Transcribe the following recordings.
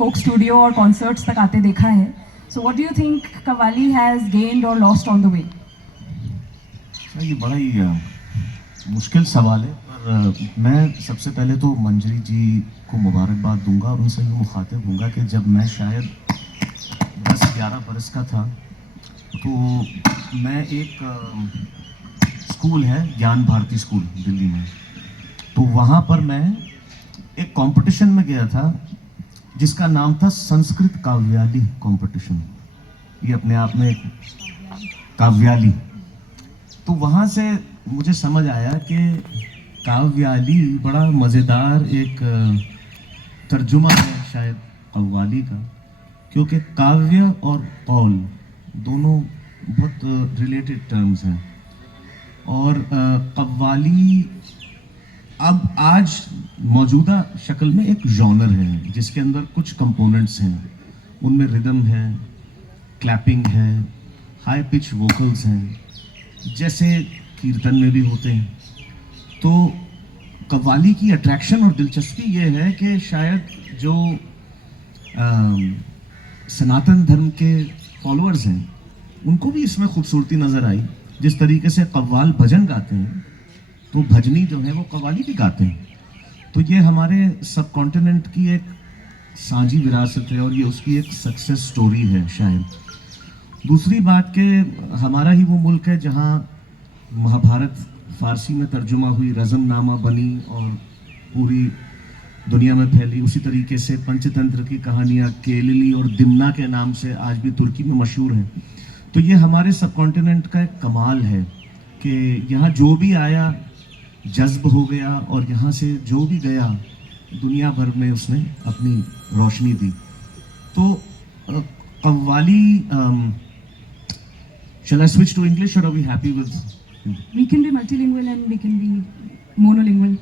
Coke studio और concerts तक आते देखा है. So what do you think qawwali has gained और लॉस्ट ऑन द वे? ये बड़ा ही मुश्किल सवाल है, पर मैं सबसे पहले तो मंजरी जी को मुबारकबाद दूंगा और उनसे यूँ मुखातिब दूंगा कि जब मैं शायद 10-11 बरस का था तो मैं एक स्कूल है ज्ञान भारती स्कूल दिल्ली में, तो वहाँ पर मैं एक कंपटीशन में गया था जिसका नाम था संस्कृत काव्याली कंपटीशन. ये अपने आप में एक काव्याली. तो वहाँ से मुझे समझ आया कि काव्याली बड़ा मज़ेदार एक तर्जुमा है शायद कव्वाली का, क्योंकि काव्य और कौल दोनों बहुत रिलेटेड टर्म्स हैं. और कव्वाली अब आज मौजूदा शक्ल में एक जॉनर है जिसके अंदर कुछ कंपोनेंट्स हैं. उनमें रिदम है, क्लैपिंग है, हाई पिच वोकल्स हैं, जैसे कीर्तन में भी होते हैं. तो कव्वाली की अट्रैक्शन और दिलचस्पी ये है कि शायद जो सनातन धर्म के फॉलोअर्स हैं उनको भी इसमें खूबसूरती नज़र आई. जिस तरीके से कव्वाल भजन गाते हैं तो भजनी जो है वो कव्वाली भी गाते हैं. तो ये हमारे सब कॉन्टिनेंट की एक साझी विरासत है और ये उसकी एक सक्सेस स्टोरी है शायद. दूसरी बात कि हमारा ही वो मुल्क है जहाँ महाभारत फ़ारसी में तर्जुमा हुई, रज़मनामा बनी और पूरी दुनिया में फैली. उसी तरीके से पंचतंत्र की कहानियाँ केलिली और दिमना के नाम से आज भी तुर्की में मशहूर हैं. तो ये हमारे सब कॉन्टिनेंट का एक कमाल है कि यहाँ जो भी आया जज्ब हो गया और यहाँ से जो भी गया दुनिया भर में उसने अपनी रोशनी दी. तो qawwali shall I switch to English or are we happy with? We can be multilingual and we can be monolingual.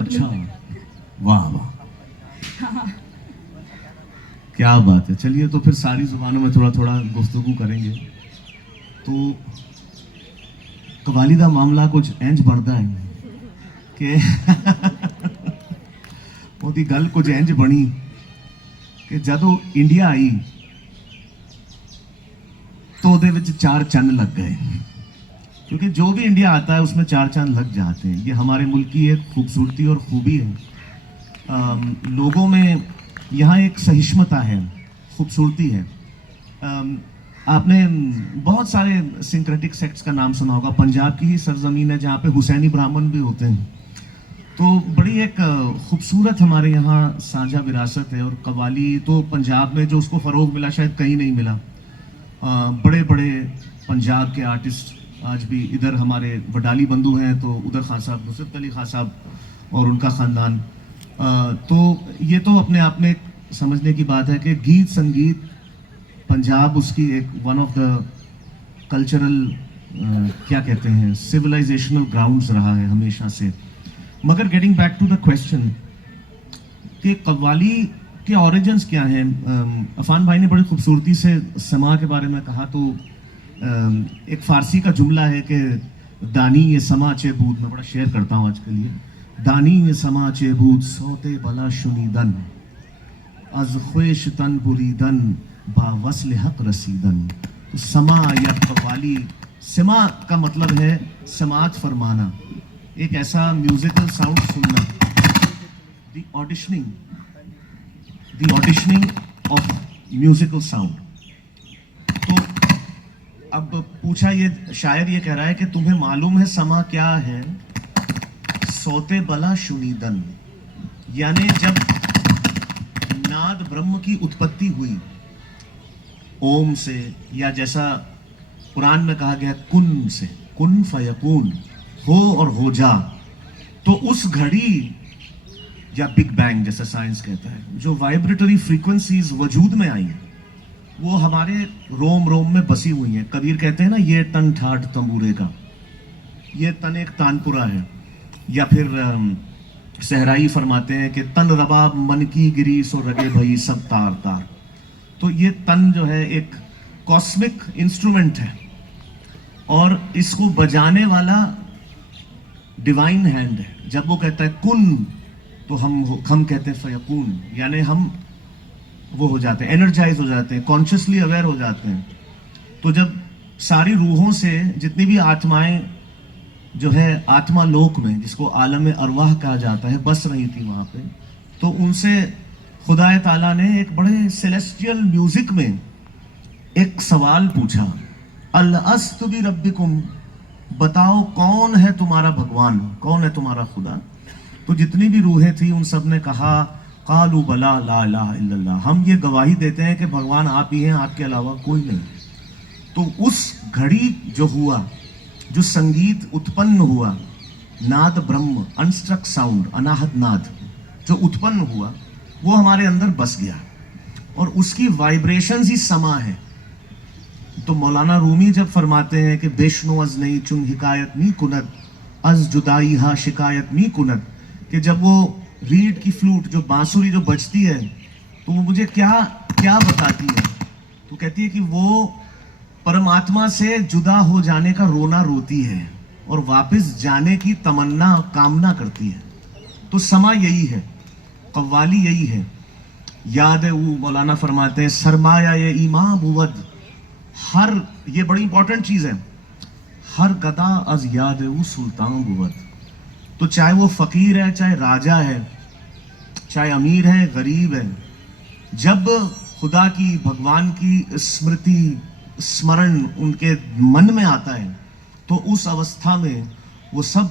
अच्छा, वाह वाह, क्या बात है. चलिए तो फिर सारी जुबानों में थोड़ा थोड़ा गुफ्तगू करेंगे. तो कव्वाली का मामला कुछ इंज बनता है कि ਉਹਦੀ ਗੱਲ ਕੁਝ ਇੰਜ ਬਣੀ कि ਜਦੋਂ इंडिया आई तो ਉਹਦੇ ਵਿੱਚ 4 चंद लग गए, क्योंकि जो भी इंडिया आता है उसमें 4 चांद लग जाते हैं. ये हमारे मुल्क की एक खूबसूरती और खूबी है. लोगों में यहाँ एक सहिष्णुता है, खूबसूरती है. आपने बहुत सारे सिंक्रेटिक सेक्ट्स का नाम सुना होगा. पंजाब की ही सरजमीन है जहाँ पे हुसैनी ब्राह्मण भी होते हैं. तो बड़ी एक खूबसूरत हमारे यहाँ साझा विरासत है. और कव्वाली तो पंजाब में जो उसको फ़रोग मिला शायद कहीं नहीं मिला. बड़े बड़े पंजाब के आर्टिस्ट आज भी इधर हमारे वडाली बंधु हैं, तो उधर खान साहब नुसरत अली खान साहब और उनका ख़ानदान. तो ये तो अपने आप में समझने की बात है कि गीत संगीत पंजाब उसकी एक वन ऑफ द कल्चरल क्या कहते हैं सिविलाइजेशनल ग्राउंड्स रहा है हमेशा से. मगर getting back to the question कि कव्वाली के ऑरिजिन्स क्या हैं, अफान भाई ने बड़ी खूबसूरती से समा के बारे में कहा. तो एक फ़ारसी का जुमला है कि दानी ये समा चेबूद, मैं बड़ा शेयर करता हूँ आज के लिए. दानी ये समा चेबूद सोते बला शुनीदन अज ख्वेश तन बुरीदन बावसल हक रसीदन. तो समा या कव्वाली, समा का मतलब है समात फरमाना, एक ऐसा म्यूजिकल साउंड सुनना. The auditioning of musical sound. तो अब पूछा, ये शायर ये कह रहा है कि तुम्हें मालूम है समा क्या है? सोते बला शुनीदन, यानी जब नाद ब्रह्म की उत्पत्ति हुई ओम से, या जैसा कुरान में कहा गया कुन से, कुन फयकून, हो और हो जा. तो उस घड़ी या बिग बैंग जैसा साइंस कहता है, जो वाइब्रेटरी फ्रीक्वेंसीज वजूद में आई वो हमारे रोम रोम में बसी हुई हैं. कबीर कहते हैं ना, ये तन ठाठ तंबूरे का, ये तन एक तानपुरा है. या फिर सहराई फरमाते हैं कि तन रबाब मन की गिरी सो रगे भई सब तार तार. तो ये तन जो है एक कॉस्मिक इंस्ट्रूमेंट है और इसको बजाने वाला डिवाइन हैंड है. जब वो कहता है कुन तो हम कहते हैं फयकून, यानी हम वो हो जाते हैं, एनर्जाइज हो जाते हैं, कॉन्शियसली अवेयर हो जाते हैं। तो जब सारी रूहों से जितनी भी आत्माएं जो है आत्मा लोक में, जिसको आलम अरवाह कहा जाता है, बस रही थी वहां पे, तो उनसे खुदा ताला ने एक बड़े सेलेस्टियल म्यूजिक में एक सवाल पूछा, अल अस्तु बि रब्बिकुम, बताओ कौन है तुम्हारा भगवान, कौन है तुम्हारा खुदा। तो जितनी भी रूहें थी उन सब ने कहा, कालू बला ला इलाहा इल्लल्लाह, हम ये गवाही देते हैं कि भगवान आप ही हैं, आपके अलावा कोई नहीं। तो उस घड़ी जो हुआ, जो संगीत उत्पन्न हुआ, नाद ब्रह्म, अनस्ट्रक साउंड, अनाहत नाद जो उत्पन्न हुआ, वो हमारे अंदर बस गया और उसकी वाइब्रेशंस ही समा है। तो मौलाना रूमी जब फरमाते हैं कि बेशनो अज नहीं चुन हिकायत नी कुनद, अज जुदाई हा शिकायत नी कुनद, कि जब वो रीड की फ्लूट, जो बांसुरी जो बजती है, तो वो मुझे क्या क्या बताती है, तो कहती है कि वो परमात्मा से जुदा हो जाने का रोना रोती है और वापस जाने की तमन्ना कामना करती है। तो समा यही है, कव्वाली यही है। याद है वो मौलाना फरमाते हैं, सरमाया ये ईमां बुवद, हर, ये बड़ी इंपॉर्टेंट चीज है, हर गदा अज याद है वो सुल्तान बुवद। तो चाहे वो फकीर है, चाहे राजा है, चाहे अमीर है, गरीब है, जब खुदा की, भगवान की स्मृति, स्मरण उनके मन में आता है, तो उस अवस्था में वो सब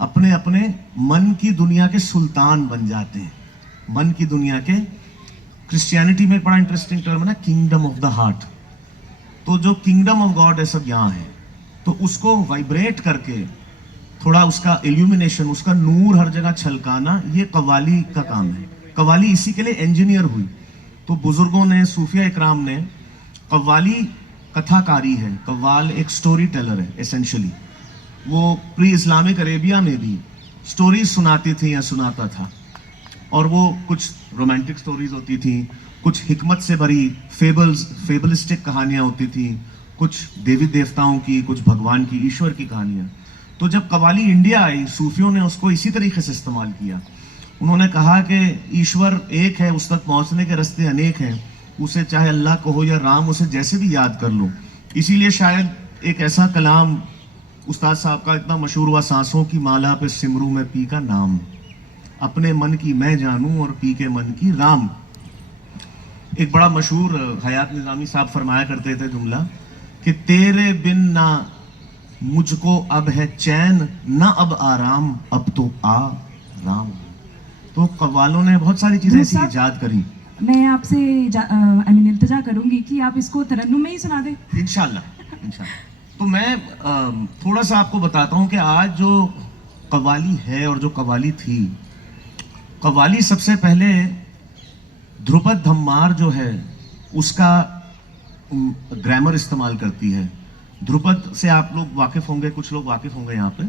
अपने अपने मन की दुनिया के सुल्तान बन जाते हैं। मन की दुनिया के, क्रिश्चियनिटी में एक बड़ा इंटरेस्टिंग टर्म है ना, किंगडम ऑफ द हार्ट। तो जो किंगडम ऑफ गॉड है सब यहाँ है, तो उसको वाइब्रेट करके थोड़ा उसका इल्यूमिनेशन, उसका नूर हर जगह छलकाना, ये कव्वाली का काम है। कव्वाली इसी के लिए इंजीनियर हुई। तो बुजुर्गों ने, सूफिया इकराम ने, कव्वाली कथाकारी है, कव्वाल एक स्टोरी टेलर है एसेंशियली। वो प्री इस्लामिक अरेबिया में भी स्टोरीज सुनाती थी या सुनाता था, और वो कुछ रोमांटिक स्टोरीज होती थी, कुछ हिकमत से भरी फेबलिस्टिक कहानियां होती थी, कुछ देवी देवताओं की, कुछ भगवान की, ईश्वर की कहानियां। तो जब कव्वाली इंडिया आई, सूफियों ने उसको इसी तरीके से इस्तेमाल किया। उन्होंने कहा कि ईश्वर एक है, उस तक पहुंचने के रास्ते अनेक हैं, उसे चाहे अल्लाह कहो या राम, उसे जैसे भी याद कर लो। इसीलिए शायद एक ऐसा कलाम उस्ताद साहब का इतना मशहूर हुआ, सांसों की माला पे सिमरू में पी का नाम, अपने मन की मैं जानूं और पी के मन की राम। एक बड़ा मशहूर हयात निजामी साहब फरमाया करते थे जुमला कि तेरे बिन ना मुझको अब है चैन, ना अब आराम, अब तो आ राम। तो कव्वालों ने बहुत सारी चीजें ऐसी इजाद करी। मैं आपसे इल्तिजा करूंगी कि आप इसको तरन्नुम में ही सुना दें। इंशाल्लाह इंशाल्लाह। तो मैं थोड़ा सा आपको बताता हूँ कि आज जो कव्वाली है और जो कव्वाली थी, कव्वाली सबसे पहले ध्रुपद धम्मार जो है उसका ग्रामर इस्तेमाल करती है। ध्रुपद से आप लोग वाकिफ होंगे, कुछ लोग वाकिफ होंगे यहाँ पे।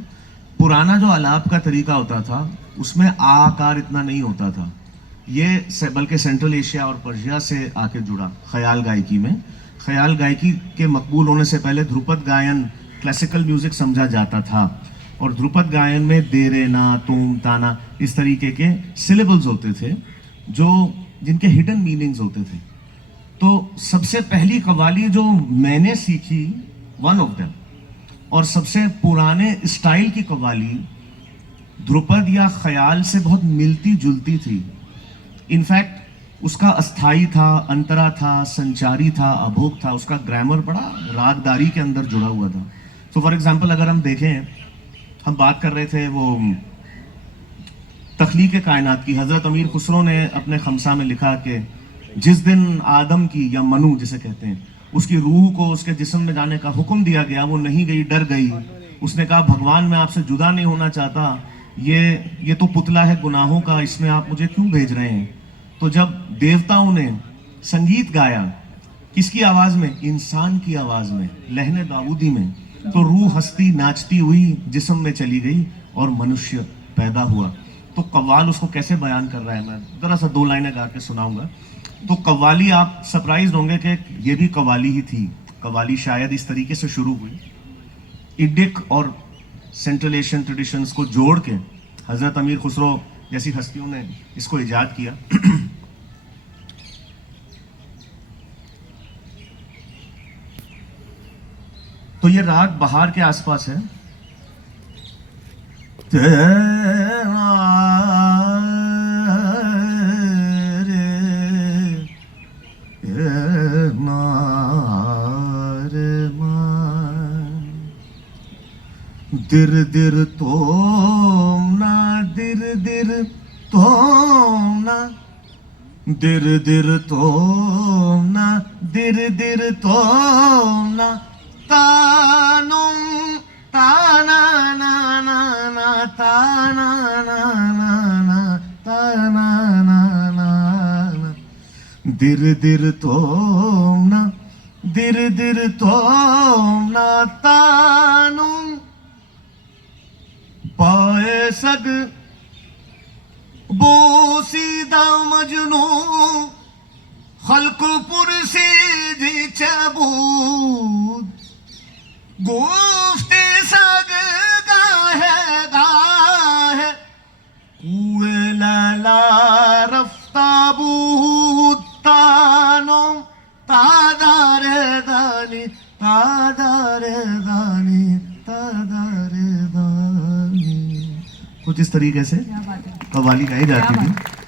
पुराना जो आलाप का तरीका होता था उसमें आकार इतना नहीं होता था, ये बल्कि सेंट्रल एशिया और पर्शिया से आके जुड़ा। ख्याल गायकी में, ख्याल गायकी के मकबूल होने से पहले ध्रुपद गायन क्लासिकल म्यूजिक समझा जाता था, और ध्रुपद गायन में देरे ना, तुम, ताना, इस तरीके के सिलेबल्स होते थे जो जिनके हिडन मीनिंग्स होते थे। तो सबसे पहली कव्वाली जो मैंने सीखी, वन ऑफ देम, और सबसे पुराने स्टाइल की कव्वाली ध्रुपद या ख्याल से बहुत मिलती जुलती थी। इनफैक्ट उसका अस्थाई था, अंतरा था, संचारी था, अभोग था, उसका ग्रामर बड़ा रागदारी के अंदर जुड़ा हुआ था। तो फॉर एग्जाम्पल अगर हम देखें, हम बात कर रहे थे वो तख्लीक कायनात की, हजरत अमीर खुसरो ने अपने खमसा में लिखा कि जिस दिन आदम की, या मनु जिसे कहते हैं, उसकी रूह को उसके जिस्म में जाने का हुक्म दिया गया, वो नहीं गई, डर गई। उसने कहा भगवान मैं आपसे जुदा नहीं होना चाहता, ये तो पुतला है गुनाहों का, इसमें आप मुझे क्यों भेज रहे हैं। तो जब देवताओं ने संगीत गाया, किसकी आवाज में? इंसान की आवाज में, लहने दाऊदी में, तो रूह हंसती नाचती हुई जिस्म में चली गई और मनुष्य पैदा हुआ। तो कव्वाल उसको कैसे बयान कर रहा है, मैं जरा सा 2 लाइनें गा के सुनाऊंगा। तो कव्वाली, आप सरप्राइज होंगे कि ये भी कव्वाली ही थी। कव्वाली शायद इस तरीके से शुरू हुई, इंडिक और सेंट्रल एशियन ट्रेडिशंस को जोड़ के हजरत अमीर खुसरो जैसी हस्तियों ने इसको इजाद किया। तो ये राग बहार के आसपास है। तेरा रे मारे मान दिर दिर तोम ना दिर दिर तोम ना दिर दिर तोम ना दिर दिर तोम ना तानुम ताना ना ना ना ताना ना ना ना ताना ना ना ना दिर दिर तोम ना दिर दिर तोम ना तानुम पाए सग बोसीदा मजनू खल्क पुरसी दी चबूद गुफ्ते सग गाहे कुए लाला रफ्ता बूद तानो तादारे दानी तादारे दानी तादारे दानी। कुछ इस तरीके से क्या बात है, कव्वाली गाई जाती क्या थी। बात है।